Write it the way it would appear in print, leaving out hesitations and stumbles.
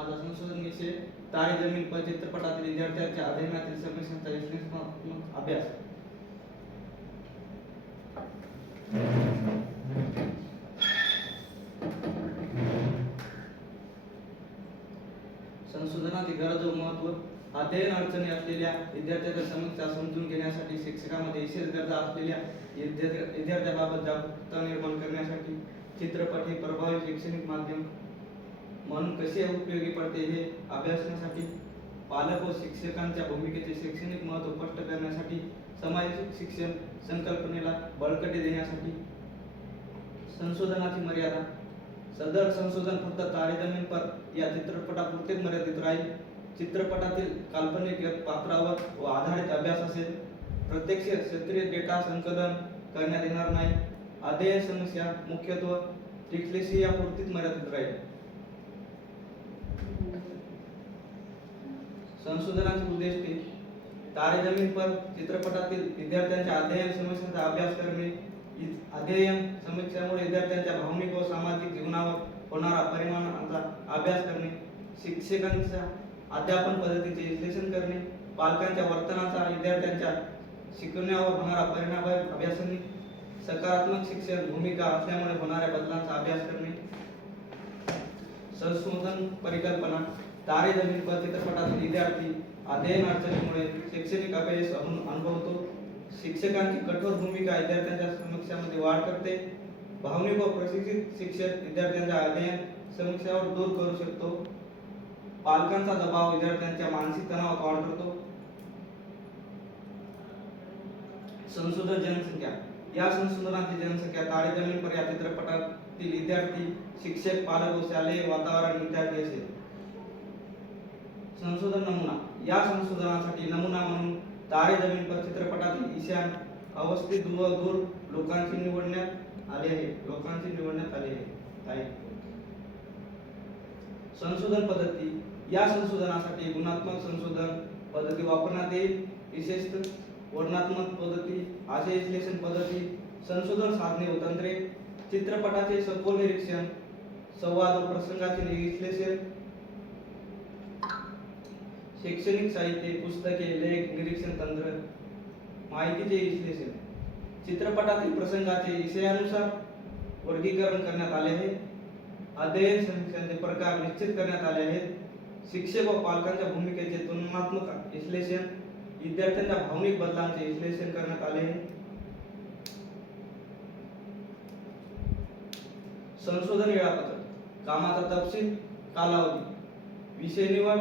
माझा संशोधन विषय तारे जमीन पर चित्रपटातील विद्यार्थ्यांच्या अध्ययनातील समस्यांचा विश्लेषणात्मक अभ्यास. संशोधनाची गरज व महत्त्व. अध्ययन अडचणी असलेल्या विद्यार्थ्यांच्या समस्या समजून घेण्यासाठी शिक्षकांमध्ये विशेष गरजा असलेल्या विद्यार्थ्यांबाबत जागरूकता निर्माण करण्यासाठी चित्रपट हे प्रभावी शैक्षणिक माध्यम म्हणून कसे उपयोगी पडते हे अभ्यासण्यासाठी, पालक व शिक्षकांच्या भूमिकेचे शैक्षणिक महत्त्व स्पष्ट करण्यासाठी, सामाजिक शिक्षण संकल्पनेला बळकटी देण्यासाठी. संशोधनाची मर्यादा. सदर संशोधन फक्त तारे जमीन पर या चित्रपटापुरतेच मर्यादित राहील. चित्रपटातील काल्पनिक पात्रावर व आधारित अभ्यास असेल. प्रत्यक्ष क्षेत्रीय डेटा संकलन करण्यात येणार नाही. अध्ययन समस्या मुख्यत्वे डिस्लेक्सिया पुरतीच मर्यादित राहील. संशोधनाचे उद्दिष्टे. तारे जमीन पर चित्रपटातील विद्यार्थ्यांच्या अध्ययन समस्यांचा अभ्यास करणे. अध्ययन समस्यामुळे विद्यार्थ्यांच्या भावनिक व सामाजिक जीवनावर होणारा परिणामांचा अभ्यास करणे. शिक्षकांच्या अध्यापन पद्धतीचे विश्लेषण करणे. पालकांच्या वर्तनाचा विद्यार्थ्यांच्या शिकण्यावर होणारा परिणाम अभ्यासणे. सकारात्मक शिक्षण भूमिका असल्यामुळे होणाऱ्या बदलांचा अभ्यास करणे. संशोधन परिकल्पना. तारे जमीन पर चित्रपटातील विद्यार्थी अध्ययन अडचणीमुळे शैक्षणिक अपयश अनुभवतो. शिक्षकांची कठोर भूमिका विद्यार्थ्यांच्या समस्यांमध्ये वाढ करते. भावनिक व प्रशिक्षित शिक्षक विद्यार्थ्यांच्या अध्ययन समस्यावर दूर करू शकतो. पालकांचा दबाव विद्यार्थ्यांच्या मानसिक तणावात वाढ करतो. संशोधन जनसंख्या. या संशोधनाची जनसंख्या तारे जमीन पर या चित्रपटातील विद्यार्थी, शिक्षक, पालक व शालेय वातावरण इत्यादी असेल. संशोधन नमुना. या संशोधनासाठी नमुना म्हणून तारे जमीन पर चित्रपटातील ईशान अवस्थित व दूर लोकांची निवडण्यात आले आहे. संशोधन पद्धती. या संशोधनासाठी गुणात्मक संशोधन पद्धती वापरण्यात येईल. विशेषतः वर्णनात्मक पद्धती, आशय विश्लेषण पद्धती, संशोधन साधने व तंत्रे, चित्रपटाचे सखोल निरीक्षण, संवाद व प्रसंगाचे विश्लेषण, शैक्षणिक साहित्य, पुस्तके, लेख, निरीक्षण तंत्र, माहितीचे विश्लेषण. चित्रपटातील प्रसंगाचे विषयानुसार वर्गीकरण करण्यात आले आहे. अध्ययन समस्यांचे प्रकार निश्चित करण्यात आले आहेत. शिक्षक व पालकांच्या भूमिकेचे तुलनात्मक विश्लेषण, विद्यार्थ्यांच्या भावनिक बदलांचे विश्लेषण करण्यात आले आहे. संशोधन वेळापत्रक. कामाचा तपशील, कालावधी, विषय निवड,